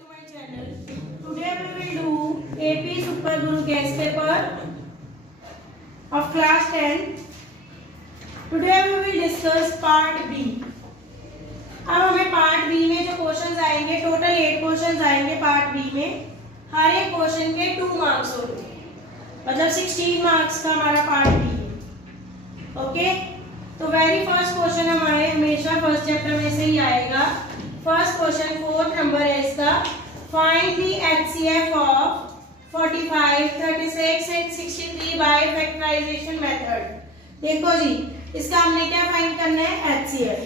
to my channel. Today we will do AP Super Guru Guest Paper of class 10. Today we will discuss part B. अब हमें part B में जो questions आएंगे, total 8 questions आएंगे part B में. हर एक question के 2 marks होंगे, मतलब 16 मार्क्स का हमारा पार्ट बी है. ओके, तो वेरी फर्स्ट क्वेश्चन हमारे हमेशा फर्स्ट चैप्टर में से ही आएगा. फर्स्ट क्वेश्चन 4th नंबर है इसका. Find the HCF of 45, 36 and 63 by factorisation method. देखो जी, इसका हमने क्या फाइंड करना है? एचसीएफ.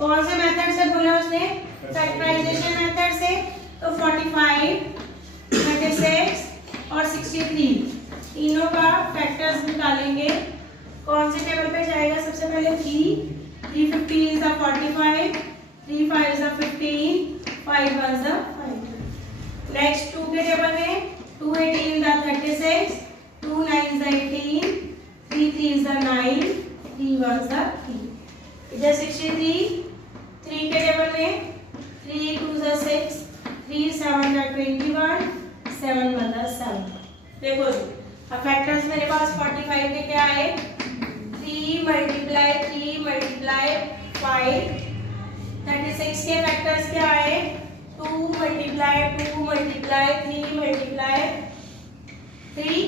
कौन से मेथड से बोला उसने? फैक्टराइजेशन मेथड से. तो 45, 36 और 63 तीनों का फैक्टर्स निकालेंगे. कौन से टेबल पे जाएगा? सबसे पहले 350 is the 45, 3 5 is the 15, 5 1 is the 5. Next 2 के टेबल में 218 is the 36, 2 9 is the 18, 3 3 is the 9, 3 1 is the 3. इधर 63 3 के टेबल में 3 2 is the 6, 3 7 is the 21, 7 1 is the 7. देखो जी, अब फैक्टर्स मेरे पास 45 के क्या है? 3 मल्टीप्लाई 3 मल्टीप्लाई 5. 36 के फैक्टर्स क्या है? 2 मल्टीप्लाई 2 मल्टीप्लाई 3 मल्टीप्लाई 3.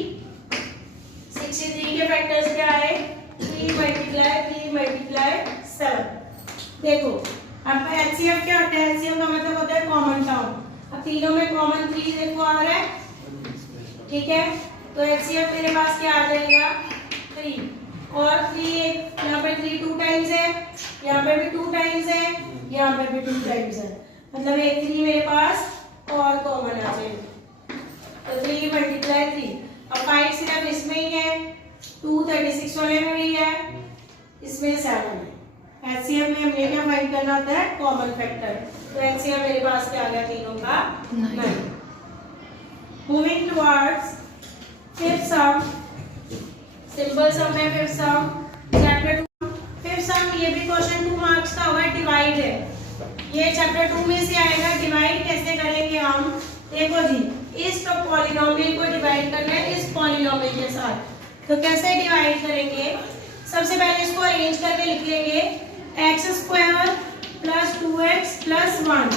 63 के फैक्टर्स क्या है? 3 मल्टीप्लाई 3 मल्टीप्लाई 7. देखो, अब एचसीएफ क्या होता है? एचसीएफ का मतलब होता है कॉमन टर्म. अब तीनों में कॉमन 3 देखो आ रहा है, ठीक है. तो एचसीएफ मेरे पास क्या आ जाएगा? 3. और 3 यहाँ पे 3 2 टाइम्स है, यहाँ पे भी 2 टाइम्स है, यहाँ पे भी 2 टाइम्स है, मतलब एक 3 मेरे पास और कॉमन आ जाएगा. तो 3 मल्टीप्लाई 3. अब 5 सिर्फ इसमें ही है, 2 36 वाले में भी है, इसमें 7 है. एचसीएफ में हमने क्या फाइंड करना होता है? Common factor. तो एचसीएफ मेरे पास क्या आ गया? तीनों का 9. Moving towards fifth sum. Simple sum है fifth sum, chapter 2. Fifth sum ये भी क्वेश्चन 2 मार्क्स का होगा. डिवाइड है, ये चैप्टर 2 में से आएगा. डिवाइड कैसे करेंगे हम? देखो जी, इस पॉलिनोमियल को डिवाइड करना है इस पॉलिनोमियल के साथ. तो कैसे डिवाइड करेंगे? सबसे पहले इसको अरेंज करके लिख लेंगे. x square plus 2x plus 1.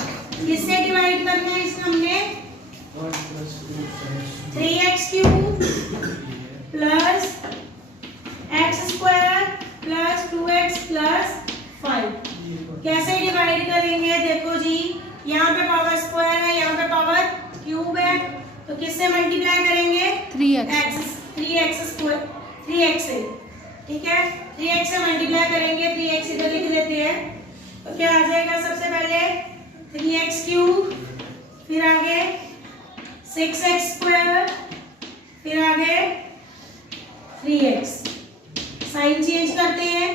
किससे डिवाइड करना है? इस हमने 3x cube plus x square plus 2x plus 5. कैसे डिवाइड करेंगे? देखो जी, यहाँ पे पावर स्क्वायर है, यहाँ पे पावर क्यूब है, तो किससे मल्टीप्लाई करेंगे? 3x स्क्वायर 3x से, ठीक है. 3x से मल्टीप्लाई करेंगे, 3x इधर लिख देते हैं. तो क्या आ जाएगा? सबसे पहले 3x क्यूब, फिर आगे 6x स्क्वायर, फिर आगे 3x. साइन चेंज करते हैं,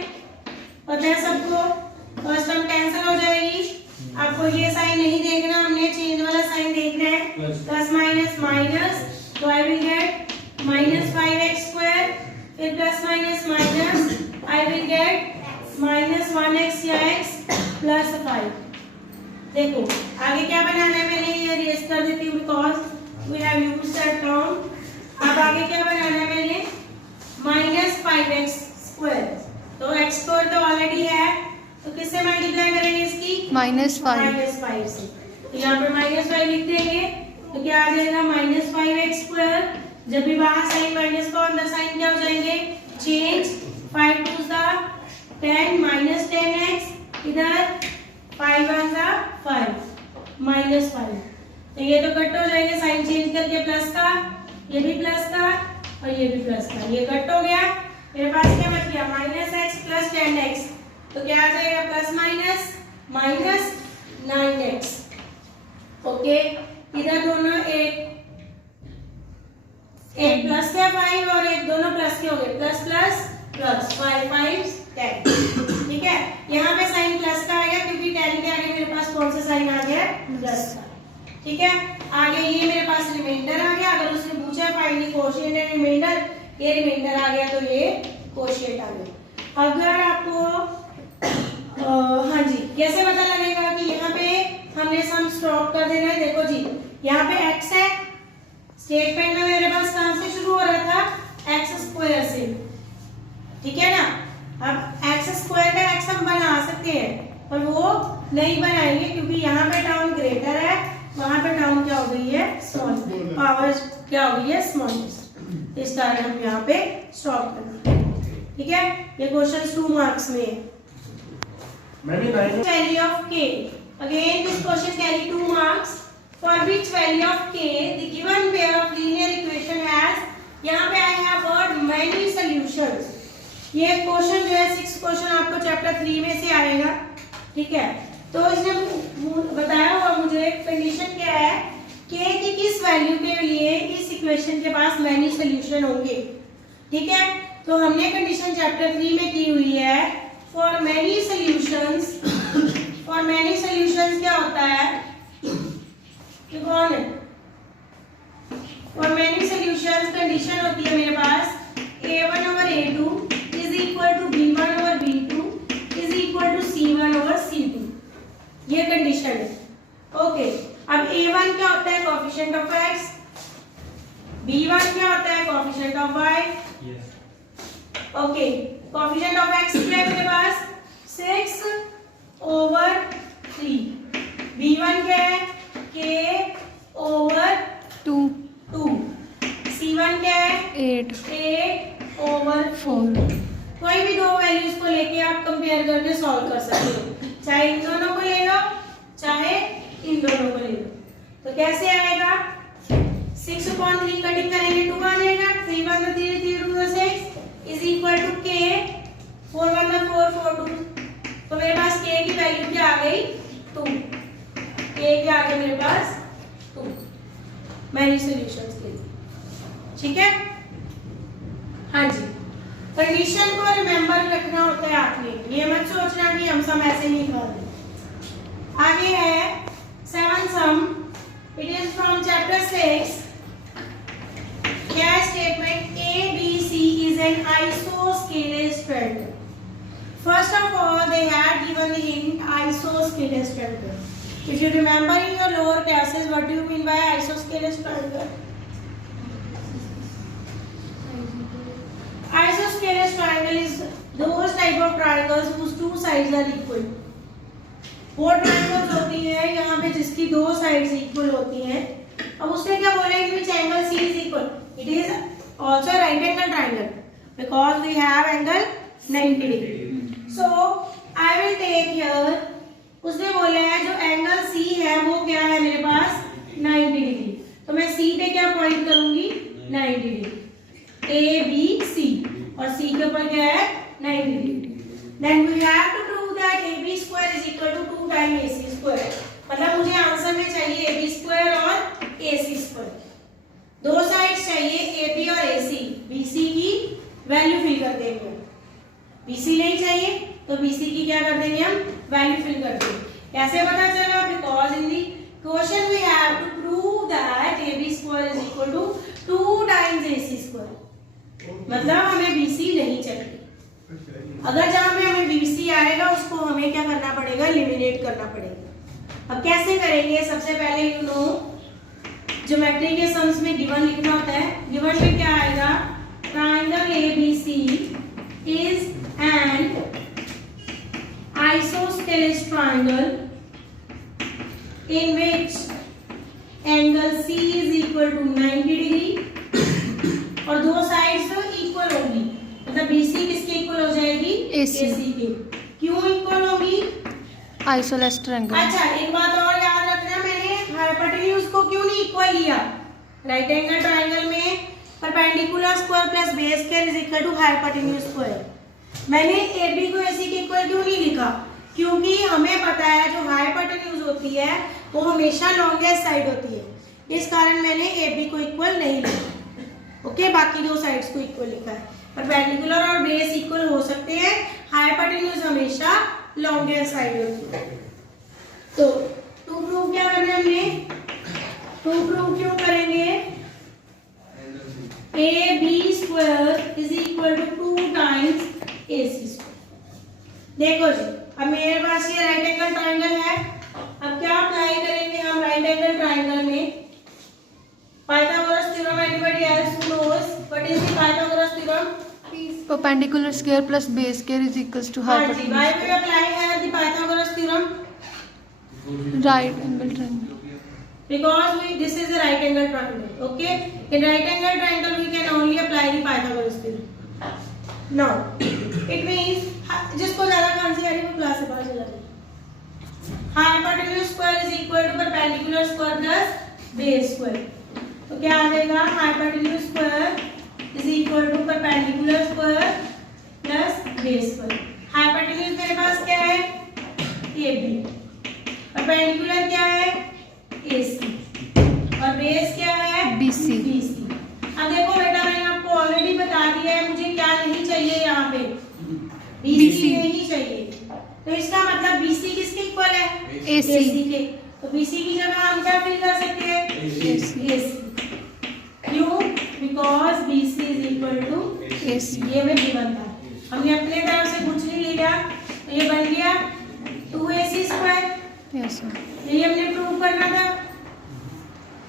पता है सबको. फर्स्ट टर्म कैंसिल हो जाएगी. आपको ये साइन नहीं देखना, हमने चेंज वाला साइन देखना है. प्लस माइनस माइनस, तो I will get minus 5x square, फिर plus minus minus, I will get minus 1x या x प्लस 5. देखो आगे क्या बनाना है? मैंने ये रेस कर देती हूँ because we have used that term. अब आगे क्या बनाना है? मैंने माइनस 5x स्क्वायर. तो x स्क्वायर तो ऑलरेडी है, तो किससे मल्टीप्लाई करेंगे इसकी? -5 से. तो यहाँ पे -5 लिख देंगे, तो क्या आ जाएगा? -5x square. जब भी बाहर साइन माइनस का अंदर साइन क्या हो जाएंगे? चेंज. 5 2 10 माइनस 10x, इधर 5 1 5 -5. तो ये तो कट हो जाएंगे साइन चेंज करके. प्लस का, ये भी प्लस का और ये भी प्लस का, ये कट हो गया. मेरे पास क्या बच गया? -x plus 10x. तो क्या आ जाएगा? Plus minus minus 9x. Okay, इधर दोनों एक प्लस के 5 और एक दोनों प्लस के हो गए. Plus plus plus 5 5 10. ठीक है, यहाँ पे साइन प्लस का आ गया क्योंकि 10 के आगे मेरे पास कौन सा साइन आ गया? प्लस का. ठीक है, आगे ये मेरे पास रिमाइंडर आ गया. अगर उसने पूछा फाइंड कोशिएंट एंड रिमाइंडर, ये रिमाइंडर आ गया तो ये कोशिएंट आ गया. अगर आपको हाँ जी, कैसे पता लगेगा कि यहाँ पे हमने सम स्टॉप कर देना है। देखो जी, यहाँ पे x है, स्टेटमेंट में मेरे पास कहां से शुरू हो रहा था, एक्स स्क्वायर से, ठीक है ना। अब एक्स स्क्वायर का x हम बना सकते हैं, पर वो नहीं बनाएंगे क्योंकि यहाँ पे टर्म ग्रेटर है, वहां पे टर्म क्या हो गई है, स्मॉल, पावर क्या हो गई है, स्मॉल। इस कारण हम यहाँ पे स्टॉप करना, ठीक है। ये क्वेश्चन 2 मार्क्स में है। Value of k, again this question carry 2 marks. For which value of k the given pair of linear equation has, यहाँ पे I have word many solutions. ये क्वेश्चन जो है 6 क्वेश्चन आपको चैप्टर 3 में से आएगा, ठीक है। तो इसने बताया हुआ मुझे कंडीशन क्या है, k की किस वैल्यू के लिए इस इक्वेशन के पास मेनी सॉल्यूशन होंगे, ठीक है। तो हमने कंडीशन चैप्टर 3 में की हुई है, for many solutions. For many solutions क्या होता है, ये कौन है, फॉर मेनी सॉल्यूशंस कंडीशन होती है मेरे पास a1 over a2 is equal to b1 over b2 is equal to c1 over c2, ये कंडीशन है, ओके। अब a1 क्या होता है, कोएफिशिएंट ऑफ x, b1 क्या होता है, coefficient of y, okay. Coefficient of x क्या है मेरे पास 6 over 3, b1 क्या है k over 2, c1 क्या है 8 over 4। कोई भी दो वैल्यूज को लेके आप कंपेयर करके सॉल्व कर सकते हो, चाहे इन दोनों को ले लो चाहे इन दोनों को ले लो। तो कैसे आएगा, 6/3 कटिंग करेंगे 2 आ जाएगा, 3 1 3 3 2 6 इज इक्वल टू k, 4 1 4 4 2। तो मेरे पास k की वैल्यू क्या आ गई 2, k क्या आ गया मेरे पास 2 मेनी सॉल्यूशंस के लिए, ठीक है। हाँ जी, कंडीशन को रिमेंबर रखना होता है आपने, ये मत सोचना कि हम सम ऐसे नहीं कर रहे। आगे है 7 सम, इट इज फ्रॉम चैप्टर 6। क्या statement, A B C is an isosceles triangle. First of all, they had given the hint isosceles triangle. If you remember in your lower classes, what do you mean by isosceles triangle? Isosceles triangle is those type of triangles whose two sides are equal. वो triangles होती है यहाँ पे जिसकी दो sides equal होती हैं। अब उसने क्या बोला, in which angle C is equal, it is also right angle triangle because we have angle 90 degree. So I will take here, उसने बोला है जो एंगल C है वो क्या है मेरे पास 90 डिग्री, तो मैं C पे क्या पॉइंट करूंगी 90 डिग्री, A B C, और C के ऊपर क्या है 90 degree. Then we have to prove that AB square is equal to 2 times AC square। मतलब मुझे आंसर में चाहिए AB square और AC square, दो साइड्स चाहिए AB और AC। BC की वैल्यू फिल कर देंगे, BC नहीं चाहिए तो BC की क्या कर देंगे हम वैल्यू फिल कर देंगे। कैसे पता चला, because in the question we have to prove that AB square is equal to 2 times AC square। मतलब हमें BC नहीं चाहिए, अगर जहां पे हमें BC आएगा उसको हमें क्या करना पड़ेगा, एलिमिनेट करना पड़ेगा। अब कैसे करेंगे, सबसे पहले यू नो ज्योमेट्री के सम्स में गिवन लिखना होता है। गिवन में क्या आएगा, triangle ABC is an isosceles triangle in which angle C is equal to 90 degree और दो साइड्स इक्वल होगी, मतलब BC किसके इक्वल हो जाएगी, AC के। क्यों इक्वल होगी, आइसोसेलेस ट्रायंगल। अच्छा एक बात और याद रखना, मैंने हाइपोटेन्यूज को क्यों नहीं इक्वल लिया, राइट एंगल ट्रायंगल में perpendicular square plus base square is equal to hypotenuse square. मैंने AB को AC के इक्वल क्यों नहीं लिखा, क्योंकि हमें पता है जो हाइपोटेन्यूज होती है वो हमेशा लॉन्गेस्ट साइड होती है, इस कारण मैंने AB को इक्वल नहीं लिखा। ओके, बाकी दो साइड्स को इक्वल लिखा है, परपेंडिकुलर और बेस इक्वल हो सकते हैं, हाइपोटेन्यूज हमेशा लॉन्गेस्ट साइड होती है। तो टू प्रूव क्या करना है हमने, टू प्रूव क्यों करेंगे, AB square is equal to 2 times AC square. देखो जी, अब मेरे पास ये राइट एंगल ट्रायंगल है, अब क्या apply perpendicular square plus base square is equals to हाँ जी, hypotenuse. why we apply here the Pythagoras theorem? Right angle triangle. Because this is a right angle triangle. Okay, in right angle triangle we can only apply the Pythagoras theorem. Now it means जिसको ज्यादा खांसी आ रही है वो class से बाहर चला जाए। Hypotenuse square is equal to perpendicular square plus base square. तो क्या आ जाएगा? Hypotenuse square is equal to perpendicular square plus base square. Hypotenuse मेरे पास क्या है? AB। परपेंडिकुलर क्या है? AC। और बेस क्या है? BC। अब देखो बेटा, मैंने आपको ऑलरेडी बता दिया है मुझे क्या नहीं चाहिए यहाँ पे, BC नहीं चाहिए। तो इसका मतलब BC किसके इक्वल है? AC के। तो BC की जगह हम क्या फिल कर सकते हैं? AC। क्यों? Because BC is equal to AC। ये में गिवन था, हमने अपने तरफ से कुछ नहीं लिया, तो ये बन गया 2AC स्क्वायर। Yes sir. ये हमने प्रूव करना था,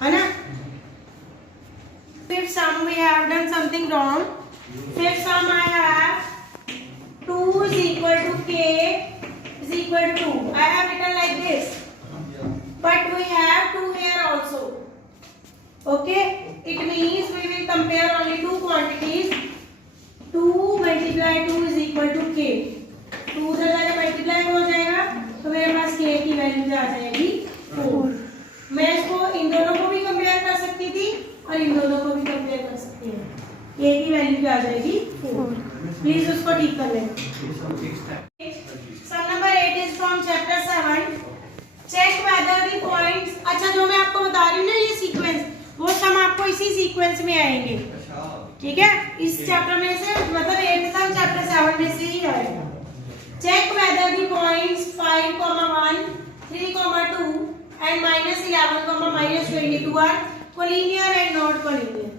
है ना? Fifth sum we have done something wrong. Fifth sum I have 2 is equal to k is equal to 2. I have written like this, but we have 2 here also. Okay, it means we will compare only two quantities. 2 multiply 2 is equal to k. 2 उधर जाकर multiply हो जाएगा तो मेरे पास k की value आ जाएगी 4। मैं इसको इन दोनों को भी कंपेयर कर सकती थी और इन दोनों को भी कंपेयर कर सकती हूँ। k की वैल्यू क्या आ जाएगी? 4। प्लीज उसको ठीक कर लेना। Sum number 8 is from chapter 7। Check whether the points. अच्छा, जो मैं आपको बता रही हूँ ना ये सीक्वेंस, वो सम आपको इसी सीक्वेंस में आएंगे, ठीक है? इस चैप्टर में से, मतलब 8 सम चैप्टर 7 में से ही आएगा। Check whether the points 5,1, 3,2 and -11,-22 are collinear and not collinear.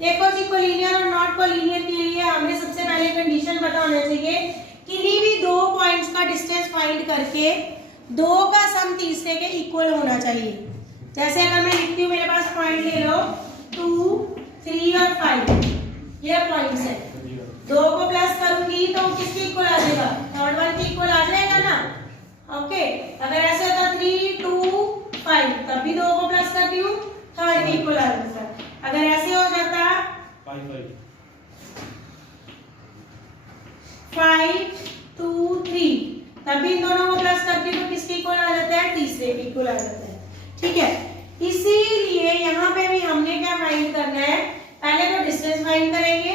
देखो जी, कोलिनियर और नॉट कोलिनियर के लिए हमें सबसे पहले कंडीशन पता होना चाहिए, किन्हीं भी दो पॉइंट्स का डिस्टेंस फाइंड करके दो का सम तीसरे के इक्वल होना चाहिए। जैसे अगर मैं लिखती हूँ, मेरे पास पॉइंट ले लो 2, 3 और 5, ये पॉइंट्स है। दो को प्लस करूंगी तो किसके इक्वल आ जाएगा? थर्ड वन के इक्वल आ जाएगा ना। ओके, अगर ऐसे होता 3, 2, 5, तब भी दो को प्लस करती हूँ, थर्ड के इक्वल आ जाता। अगर ऐसे हो जाता 5, 2, 3, तब भी इन दोनों को प्लस करती हूँ तो किसके इक्वल आ जाता है? तीसरे के इक्वल आ जाता है, ठीक है? इसीलिए यहाँ पे भी हमने क्या फाइंड करना है? पहले तो डिस्टेंस फाइंड करेंगे।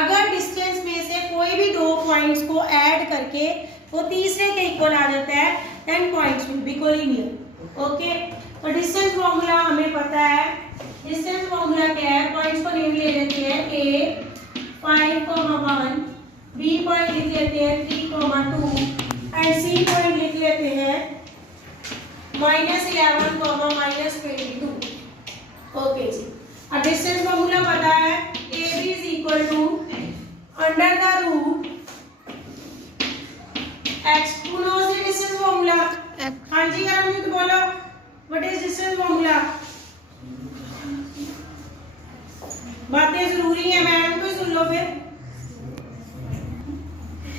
अगर डिस्टेंस में से कोई भी दो पॉइंट्स को ऐड करके वो तीसरे के इक्वल आ जाता है, then points will be collinear. Okay, तो डिस्टेंस फॉर्मूला हमें पता है। डिस्टेंस फॉर्मूला क्या है? पॉइंट्स को नेम ले लेते हैं, A 5,1, B पॉइंट लिख लेते हैं 3,2 एंड C पॉइंट लिख लेते हैं -11,-22। ओके जी, अब डिस्टेंस फॉर्मूला पता है, AB is equal to under the root x। who knows the distance formula? हाँ जी करमजीत बोलो, what is distance formula? बातें जरूरी है, मैडम को सुन लो फिर,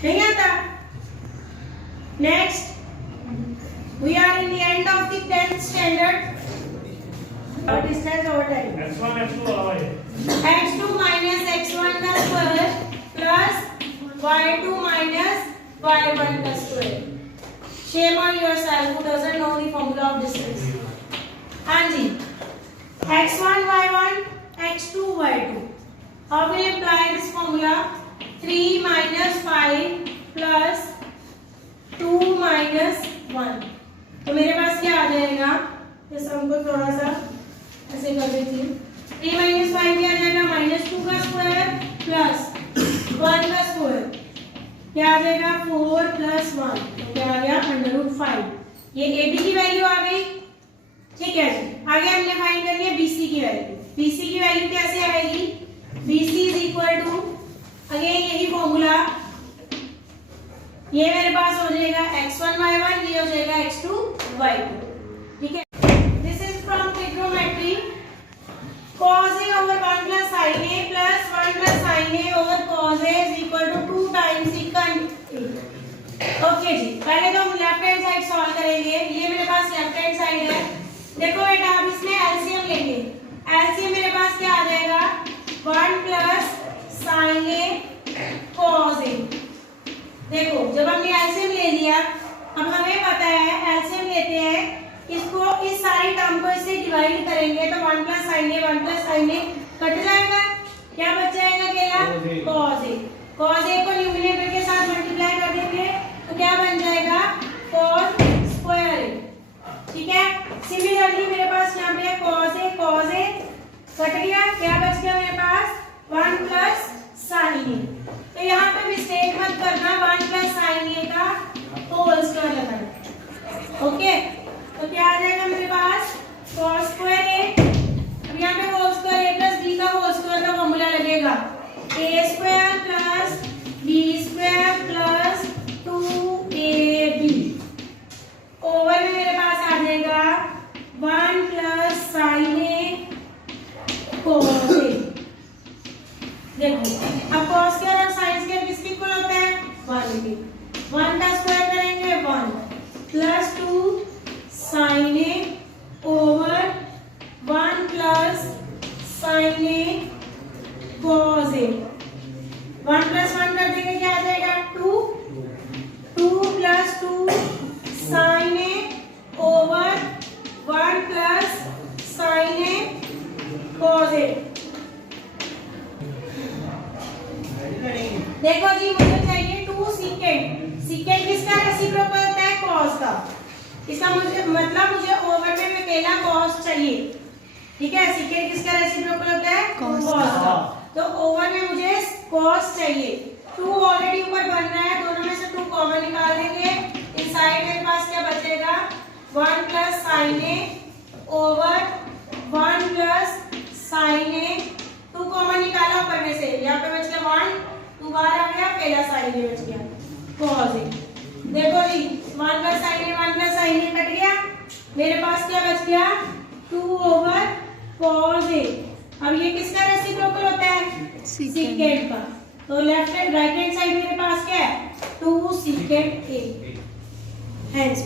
नहीं आता। Next, we are in the end of the 10th standard. Our distance over time x1 x2 minus x1 का square plus y2 minus y1 का square. Shame on yourself who doesn't know the formula of distance. हाँ जी, x1 y1 x2 y2। How will you apply this formula? 3 minus 5 plus 2 minus 1। तो मेरे पास क्या आ जाएगा? इस सम को थोड़ा सा ऐसे कर देती हूँ। 3 minus 5 क्या आ जाएगा? -2 का स्क्वायर प्लस 1 का स्क्वायर, क्या आ जाएगा? 4 plus 1, तो क्या आ गया? √5। ये AB की वैल्यू आ गई, ठीक है जी। आगे हमने फाइंड करनी है BC की वैल्यू। BC की वैल्यू कैसे आएगी? BC is equal to, again यही फॉर्मूला, ये मेरे पास हो जाएगा x1 y1, ये हो जाएगा x2 y2, ठीक है? This is from trigonometry. cos A over 1 plus sin A plus 1 plus sin A over cos A is equal to okay जी, पहले तो हम लेफ्ट हैंड साइड सॉल्व करेंगे। ये मेरे पास लेफ्ट हैंड साइड है। देखो बेटा अब इसमें एलसीएम लेंगे। एलसीएम मेरे पास क्या आ जाएगा, 1 plus sine A cos A. देखो जब हमने एलसीएम ले लिया, अब हमें पता है एलसीएम लेते हैं, इसको इस सारी टर्म को इससे डिवाइड करेंगे तो 1 प्लस साइन ए 1 प्लस साइन ए कट जाएगा। क्या बच जाएगा अकेला, कॉस ए। कॉस ए को न्यूमरेटर के साथ मल्टीप्लाई कर देंगे तो क्या बन जाएगा, कॉस स्क्वायर ए। ठीक है, सिमिलरली मेरे पास यहाँ पे कॉस ए कट गया, क्या बच गया मेरे पास, 1 प्लस साइन ए। तो यहाँ पे मिस्टेक मत करना, 1 प्लस साइन ए का होल स्क्वायर लगाना। ओके, तो क्या आ जाएगा मेरे पास, कॉस स्क्वायर ए। अब यहाँ पे whole square A plus B का होल स्क्वायर का फॉर्मूला लगेगा, A square plus B square plus 2ab over में मेरे पास आ जाएगा 1 plus sine A cos A. देखो अब कॉस स्क्वायर और साइन स्क्वायर किसके इक्वल होता है, 1 के। 1 का स्क्वायर करेंगे 1 plus 2 sine A over 1 plus sine A cos A. 1 plus 1 कर देंगे, क्या आ जाएगा, 2 plus 2 sine A over 1 plus sine A cos A. देखो जी मुझे चाहिए 2 सीकेंड। सीकेंड किसका रेसिप्रोकल होता है, कॉस का। इसका मुझे मतलब मुझे ओवर में अकेला कॉस चाहिए। ठीक है, सीकेंड किसका रेसिप्रोकल होता है, कॉस का। तो ओवर में मुझे कॉस चाहिए। 2 ऑलरेडी ऊपर बन रहा है, दोनों में से 2 कॉमन निकाल देंगे। इस साइड मेरे पास क्या बचेगा, 1 plus sine A over 1 plus sine A. 2 common निकाला ऊपर में से, यहाँ पे बच गया 1, 2 बाहर आ गया, पहला साइन ए बच गया, कॉस ए। देखो जी 1 प्लस साइन ए 1 प्लस साइन ए कट गया, मेरे पास क्या बच गया, 2 ओवर कॉस ए। अब ये किसका रेसिप्रोकल होता है, सीकेंड का। तो left hand right hand side मेरे पास क्या है, 2 सीकेंड ए। हैंड्स